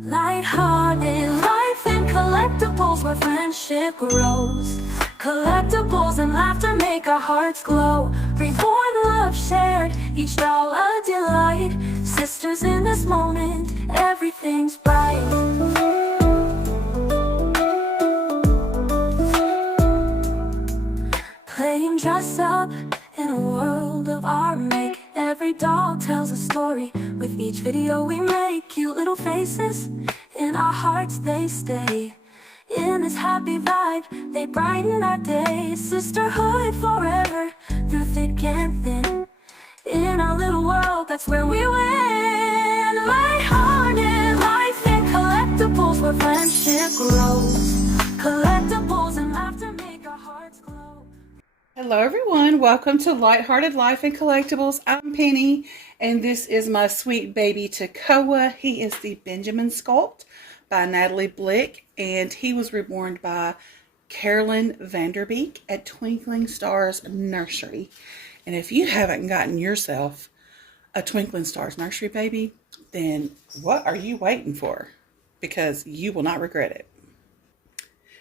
Light-hearted life and collectibles where friendship grows. Collectibles and laughter make our hearts glow. Reborn love shared, each doll a delight. Sisters in this moment, everything's bright. Playing dress up in a world of our make. Every doll tells a story with each video we make. Cute little faces, in our hearts they stay. In this happy vibe, they brighten our day. Sisterhood forever, through thick and thin. In our little world, that's where we win. Light-hearted life and collectibles where friendship grows. Collectibles and laughter make our hearts glow. Hello everyone, welcome to Lighthearted Life and Collectibles. I'm Penny, and this is my sweet baby Takoa. He is the Benjamin Sculpt by Natali Blick, and he was reborn by Carolyn Vanderbeek at Twinkling Stars Nursery. And if you haven't gotten yourself a Twinkling Stars Nursery baby, then what are you waiting for? Because you will not regret it.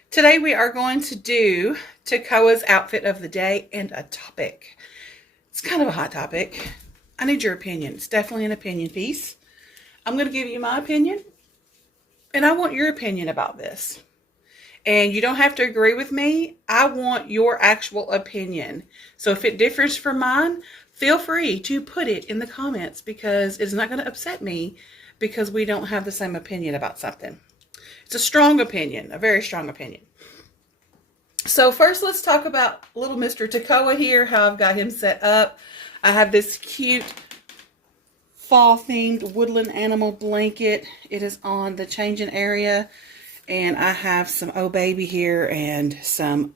Today we are going to do Takoa's outfit of the day and a topic. It's kind of a hot topic. I need your opinion. It's definitely an opinion piece. I'm going to give you my opinion, and I want your opinion about this. And you don't have to agree with me. I want your actual opinion. So if it differs from mine, feel free to put it in the comments, because it's not going to upset me because we don't have the same opinion about something. It's a strong opinion, a very strong opinion. So first, let's talk about little Mr. Takoa here, how I've got him set up. I have this cute fall-themed woodland animal blanket. It is on the changing area. And I have some Oh Baby here and some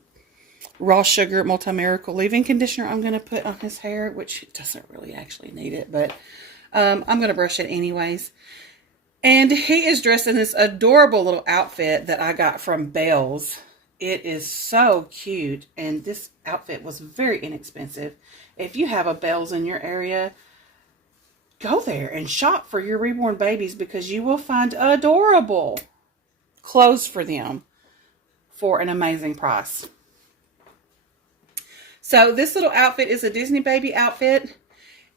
raw sugar multi-miracle leave-in conditioner I'm going to put on his hair, which doesn't really actually need it, but I'm going to brush it anyways. And he is dressed in this adorable little outfit that I got from Belle's. It is so cute, and this outfit was very inexpensive. If you have a Belle's in your area, go there and shop for your reborn babies, because you will find adorable clothes for them for an amazing price. So this little outfit is a Disney baby outfit.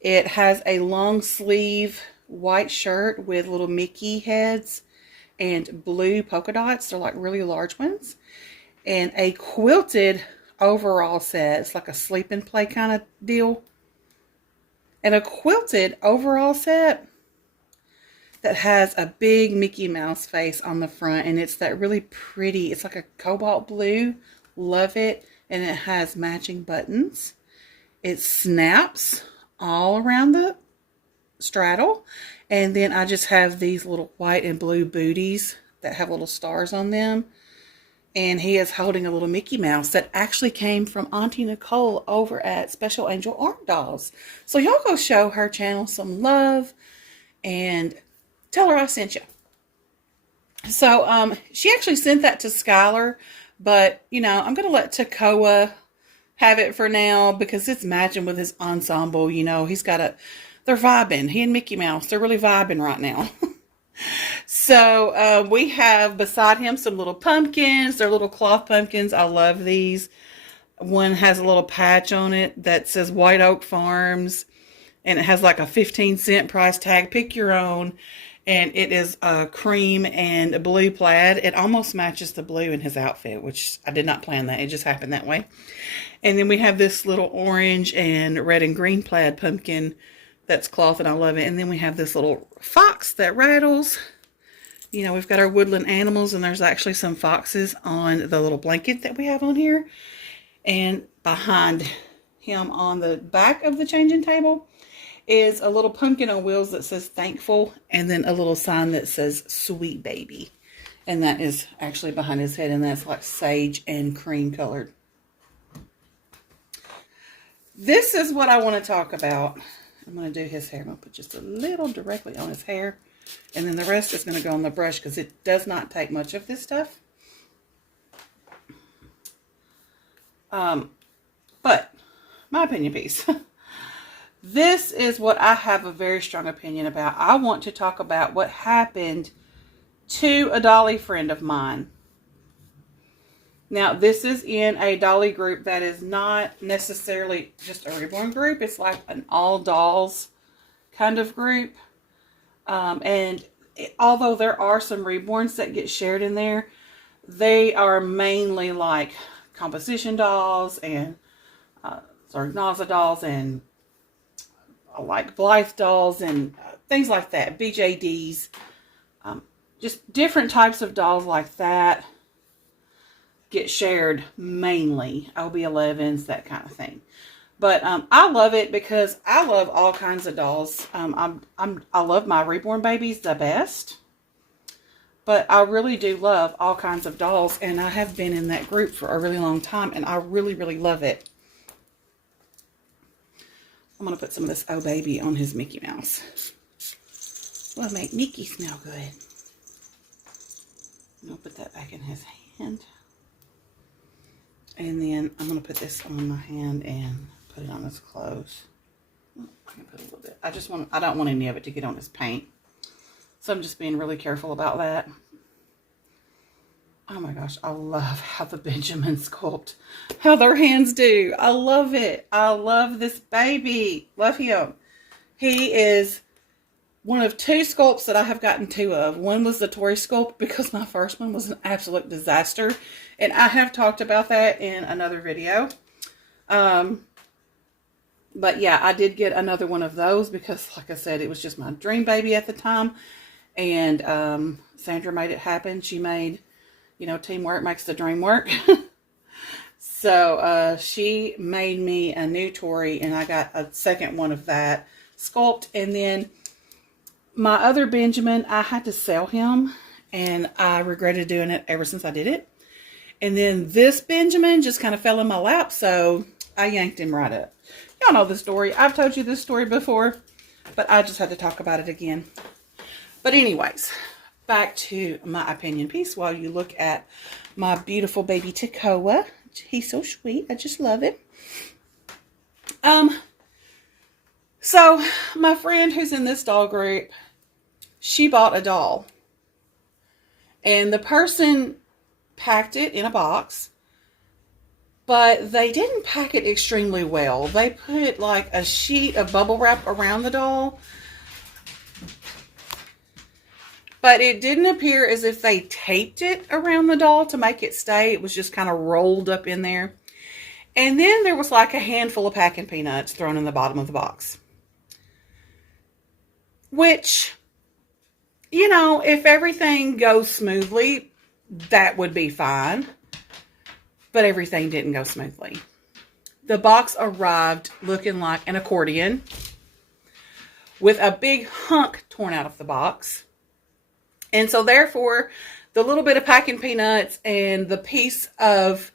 It has a long sleeve white shirt with little Mickey heads and blue polka dots. They're like really large ones. And a quilted overall set. It's like a sleep and play kind of deal. And a quilted overall set that has a big Mickey Mouse face on the front. And it's that really pretty, it's like a cobalt blue. Love it. And it has matching buttons. It snaps all around the straddle, and then I just have these little white and blue booties that have little stars on them, and he is holding a little Mickey Mouse that actually came from Auntie Nicole over at Special Angel Art Dolls. So y'all go show her channel some love and tell her I sent you. So she actually sent that to Skylar, but you know, I'm gonna let Takoa have it for now because it's matching with his ensemble. You know, he's got a they're vibing. He and Mickey Mouse, they're really vibing right now. So we have beside him some little pumpkins. They're little cloth pumpkins. I love these. One has a little patch on it that says White Oak Farms. And it has like a 15-cent price tag. Pick your own. And it is cream and blue plaid. It almost matches the blue in his outfit, which I did not plan that. It just happened that way. And then we have this little orange and red and green plaid pumpkin that's cloth, and I love it. And then we have this little fox that rattles. You know, we've got our woodland animals, and there's actually some foxes on the little blanket that we have on here. And behind him on the back of the changing table is a little pumpkin on wheels that says thankful, and then a little sign that says sweet baby. And that is actually behind his head, and that's like sage and cream colored. This is what I want to talk about. I'm going to do his hair. I'm going to put just a little directly on his hair. And then the rest is going to go on the brush because it does not take much of this stuff. But my opinion piece. This is what I have a very strong opinion about. I want to talk about what happened to a dolly friend of mine. Now, this is in a dolly group that is not necessarily just a reborn group. It's like an all dolls kind of group. Although there are some reborns that get shared in there, they are mainly like composition dolls and Naza dolls and like Blythe dolls and things like that. BJDs. Just different types of dolls like that get shared mainly. OB11s, that kind of thing. But I love it because I love all kinds of dolls. I love my reborn babies the best. But I really do love all kinds of dolls. And I have been in that group for a really long time. And I really, really love it. I'm going to put some of this Oh Baby on his Mickey Mouse. Will make Mickey smell good. I'll put that back in his hand. And then I'm going to put this on my hand and put it on his clothes. I can put a little bit. I don't want any of it to get on his paint. So I'm just being really careful about that. Oh my gosh, I love how the Benjamin sculpt, how their hands do. I love it. I love this baby. Love him. He is one of two sculpts that I have gotten two of. One was the Tory sculpt because my first one was an absolute disaster. And I have talked about that in another video. But yeah, I did get another one of those because, like I said, it was just my dream baby at the time. And Sandra made it happen. She made, you know, teamwork makes the dream work. So she made me a new Tory and I got a second one of that sculpt. And then my other Benjamin, I had to sell him and I regretted doing it ever since I did it. And then this Benjamin just kind of fell in my lap, so I yanked him right up. Y'all know the story. I've told you this story before, but I just had to talk about it again. But anyways, back to my opinion piece while you look at my beautiful baby Tekoa. He's so sweet. I just love it. So my friend who's in this doll group, she bought a doll. And the person packed it in a box, but they didn't pack it extremely well. They put like a sheet of bubble wrap around the doll, but it didn't appear as if they taped it around the doll to make it stay. It was just kind of rolled up in there. And then there was like a handful of packing peanuts thrown in the bottom of the box. Which, you know, if everything goes smoothly, that would be fine. But everything didn't go smoothly. The box arrived looking like an accordion with a big hunk torn out of the box. And so therefore, the little bit of packing peanuts and the piece of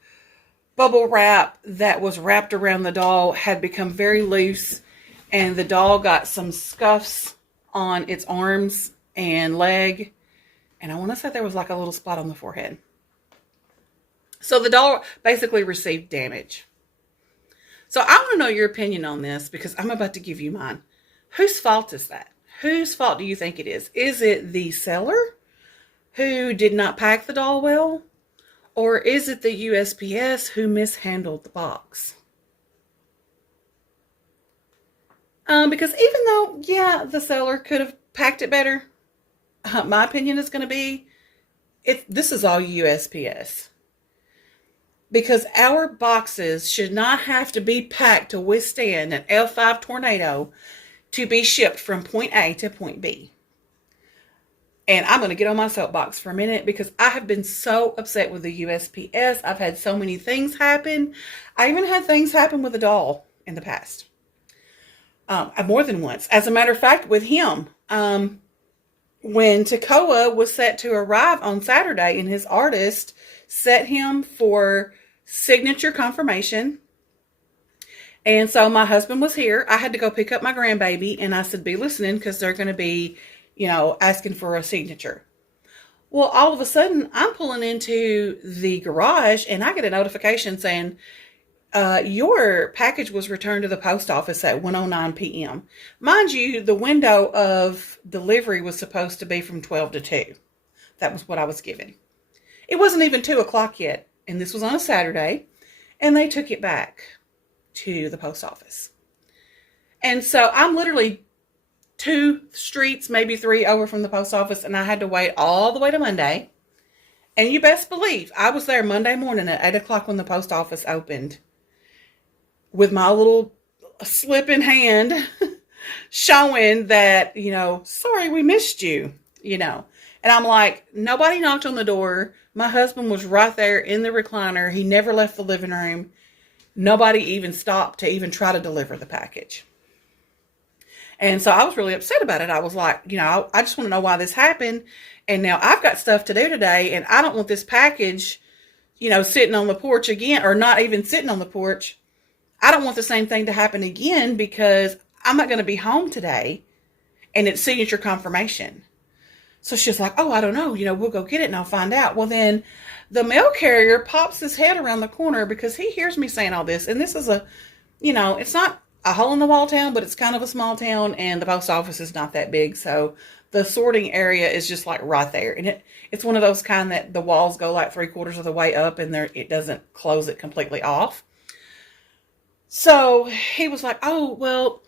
bubble wrap that was wrapped around the doll had become very loose. And the doll got some scuffs on its arms and leg. And I want to say there was like a little spot on the forehead. So the doll basically received damage. So I want to know your opinion on this because I'm about to give you mine. Whose fault is that? Whose fault do you think it is? Is it the seller who did not pack the doll well? Or is it the USPS who mishandled the box? Because even though, yeah, the seller could have packed it better, my opinion is going to be, this is all USPS. Because our boxes should not have to be packed to withstand an F5 tornado to be shipped from point A to point B. And I'm going to get on my soapbox for a minute because I have been so upset with the USPS. I've had so many things happen. I even had things happen with a doll in the past. More than once. As a matter of fact, with him, when Tekoa was set to arrive on Saturday and his artist set him for signature confirmation. And so my husband was here. I had to go pick up my grandbaby and I said, be listening because they're going to be, you know, asking for a signature. Well, all of a sudden I'm pulling into the garage and I get a notification saying, your package was returned to the post office at 1:09 p.m. Mind you, the window of delivery was supposed to be from 12 to 2. That was what I was given. It wasn't even 2 o'clock yet, and this was on a Saturday, and they took it back to the post office. And so I'm literally 2 streets, maybe 3 over from the post office, and I had to wait all the way to Monday. And you best believe I was there Monday morning at 8 o'clock when the post office opened with my little slip in hand showing that, sorry, we missed you, And I'm like, nobody knocked on the door. My husband was right there in the recliner. He never left the living room. Nobody even stopped to even try to deliver the package. And so I was really upset about it. I was like, I just want to know why this happened. And now I've got stuff to do today, and I don't want this package, sitting on the porch again, or not even sitting on the porch. I don't want the same thing to happen again because I'm not going to be home today, and it's signature confirmation. So she's like, oh, I don't know. We'll go get it and I'll find out. Well, then the mail carrier pops his head around the corner because he hears me saying all this. And this is it's not a hole in the wall town, but it's kind of a small town, and the post office is not that big. So the sorting area is just like right there. And it's one of those kind that the walls go like 3/4 of the way up, and it doesn't close it completely off. So he was like, oh, well,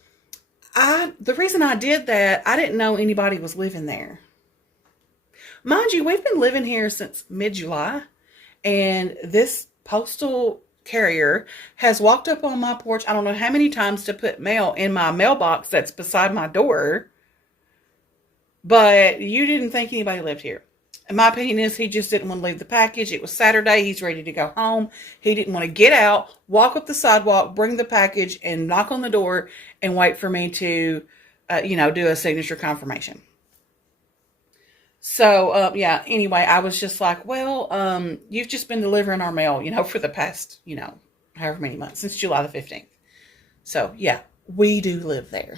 the reason I did that, I didn't know anybody was living there. Mind you, we've been living here since mid-July, and this postal carrier has walked up on my porch, I don't know how many times, to put mail in my mailbox that's beside my door, but you didn't think anybody lived here. And my opinion is he just didn't want to leave the package. It was Saturday. He's ready to go home. He didn't want to get out, walk up the sidewalk, bring the package, and knock on the door and wait for me to, do a signature confirmation. So, anyway, I was just like, well, you've just been delivering our mail, for the past, however many months, since July the 15th. So, yeah, we do live there.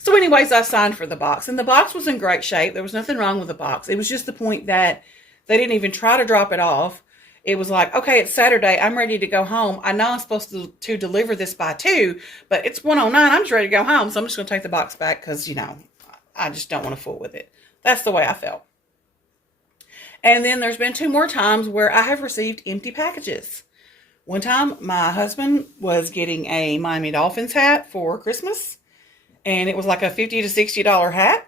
So anyways, I signed for the box, and the box was in great shape. There was nothing wrong with the box. It was just the point that they didn't even try to drop it off. It was like, okay, it's Saturday. I'm ready to go home. I know I'm supposed to deliver this by 2, but it's 1:09. I'm just ready to go home. So I'm just going to take the box back because, I just don't want to fool with it. That's the way I felt. And then there's been 2 more times where I have received empty packages. One time, my husband was getting a Miami Dolphins hat for Christmas, and it was like a $50 to $60 hat,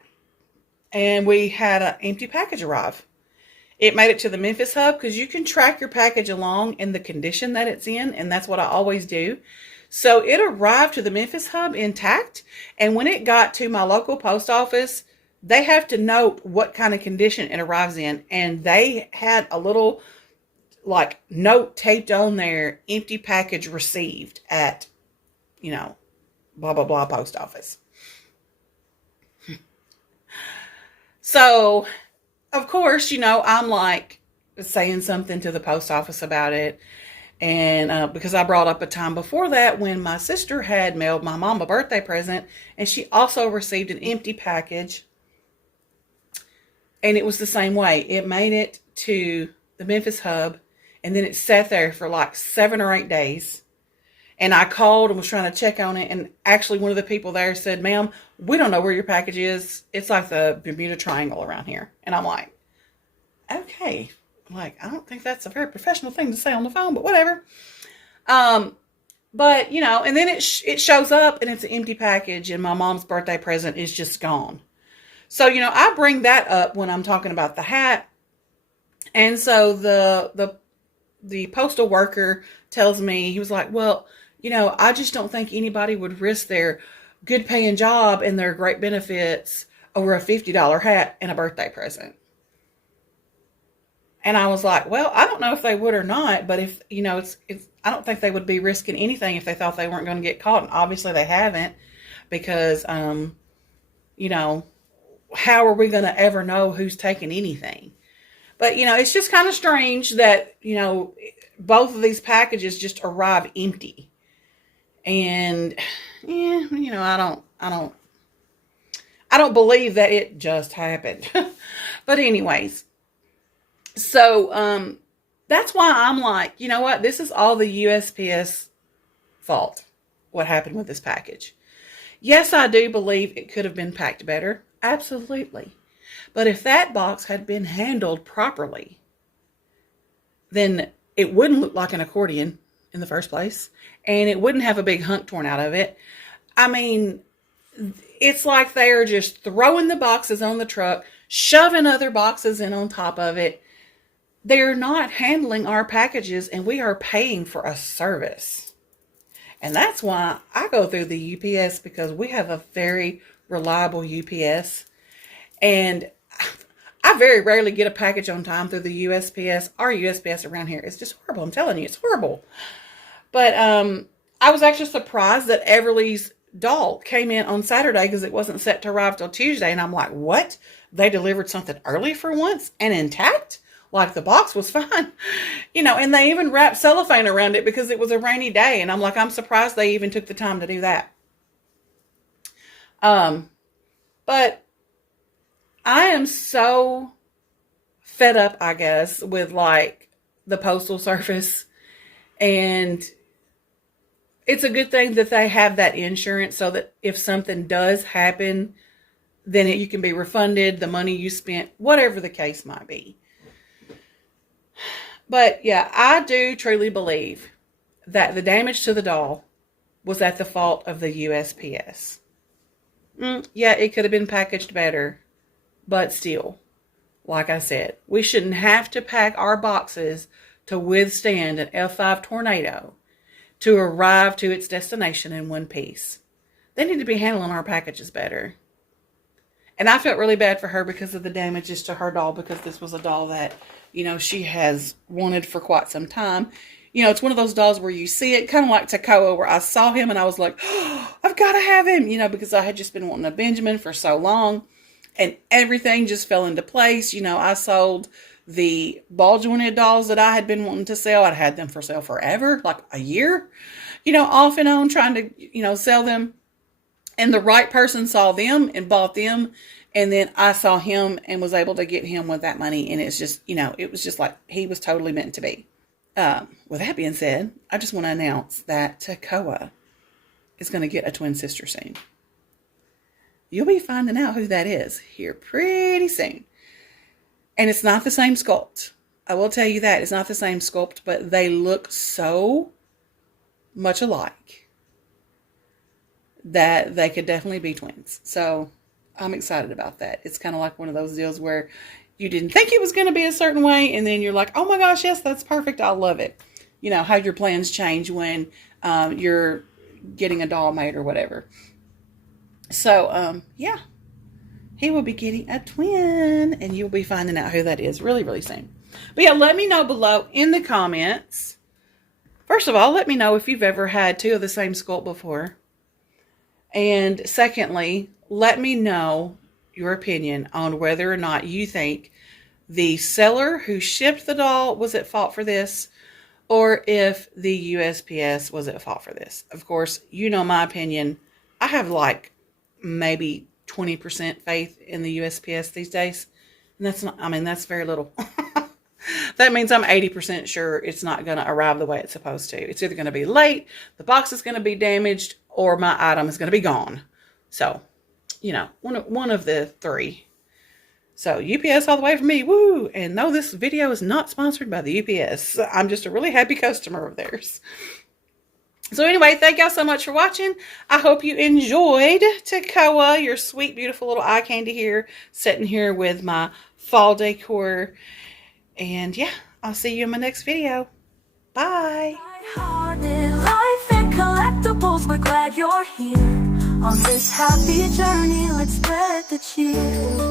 and we had an empty package arrive. It made it to the Memphis hub because you can track your package along in the condition that it's in, and that's what I always do. So it arrived to the Memphis hub intact, and when it got to my local post office, they have to note what kind of condition it arrives in, and they had a little note taped on there, empty package received at, blah, blah, blah post office. So, of course, I'm like saying something to the post office about it. And because I brought up a time before that when my sister had mailed my mom a birthday present, and she also received an empty package. And it was the same way. It made it to the Memphis hub, and then it sat there for like 7 or 8 days. And I called and was trying to check on it. And actually one of the people there said, ma'am, we don't know where your package is. It's like the Bermuda Triangle around here. And I'm like, okay. I don't think that's a very professional thing to say on the phone, but whatever. But, and then it shows up and it's an empty package, and my mom's birthday present is just gone. So, I bring that up when I'm talking about the hat. And so the postal worker tells me, he was like, well, I just don't think anybody would risk their good paying job and their great benefits over a $50 hat and a birthday present. And I was like, well, I don't know if they would or not, but if, I don't think they would be risking anything if they thought they weren't going to get caught. And obviously they haven't, because, how are we going to ever know who's taking anything? But, it's just kind of strange that, both of these packages just arrive empty. And, I don't believe that it just happened. But anyways, so, that's why I'm like, you know what? This is all the USPS fault, what happened with this package. Yes, I do believe it could have been packed better. Absolutely. But if that box had been handled properly, then it wouldn't look like an accordion in the first place, and it wouldn't have a big hunk torn out of it. I mean, it's like they are just throwing the boxes on the truck, shoving other boxes in on top of it. They're not handling our packages, and we are paying for a service. And that's why I go through the UPS, because we have a very reliable UPS. And I very rarely get a package on time through the USPS. Our USPS around here is just horrible. I'm telling you, it's horrible. But I was actually surprised that Everly's doll came in on Saturday, because it wasn't set to arrive till Tuesday. And I'm like, what? They delivered something early for once and intact? Like the box was fine, and they even wrapped cellophane around it because it was a rainy day. And I'm like, I'm surprised they even took the time to do that. But I am so fed up, I guess, with like the postal service. And it's a good thing that they have that insurance, so that if something does happen, then you can be refunded the money you spent, whatever the case might be. But yeah, I do truly believe that the damage to the doll was at the fault of the USPS. Yeah, it could have been packaged better, but still, like I said, we shouldn't have to pack our boxes to withstand an F5 tornado to arrive to its destination in one piece. They need to be handling our packages better. And I felt really bad for her because of the damages to her doll, because this was a doll that, she has wanted for quite some time. It's one of those dolls where you see it, kind of like Takoa, where I saw him and I was like, oh, I've got to have him, because I had just been wanting a Benjamin for so long, and everything just fell into place. I sold the ball jointed dolls that I had been wanting to sell. I'd had them for sale forever, like a year, off and on, trying to, sell them. And the right person saw them and bought them. And then I saw him and was able to get him with that money. And it's just, it was just like he was totally meant to be. With that being said, I just want to announce that Takoa is going to get a twin sister soon. You'll be finding out who that is here pretty soon. And it's not the same sculpt. I will tell you that. It's not the same sculpt, but they look so much alike that they could definitely be twins. So I'm excited about that. It's kind of like one of those deals where you didn't think it was going to be a certain way, and then you're like, oh my gosh, yes, that's perfect. I love it. How your plans change when you're getting a doll made or whatever. So, yeah, he will be getting a twin, and you'll be finding out who that is really, really soon. But yeah, let me know below in the comments. First of all, let me know if you've ever had two of the same sculpt before. And secondly, let me know your opinion on whether or not you think the seller who shipped the doll was at fault for this, or if the USPS was at fault for this. Of course, my opinion. I have like maybe 20% faith in the USPS these days. And that's very little. That means I'm 80% sure it's not going to arrive the way it's supposed to. It's either going to be late, the box is going to be damaged, or my item is going to be gone. So, one of the three. So, UPS all the way for me. Woo! And no, this video is not sponsored by the UPS. I'm just a really happy customer of theirs. So anyway, thank y'all so much for watching. I hope you enjoyed Takoa, your sweet, beautiful little eye candy here, sitting here with my fall decor. And yeah, I'll see you in my next video. Bye. Light-hearted life and collectibles, we're glad you're here. On this happy journey, let's spread the cheer.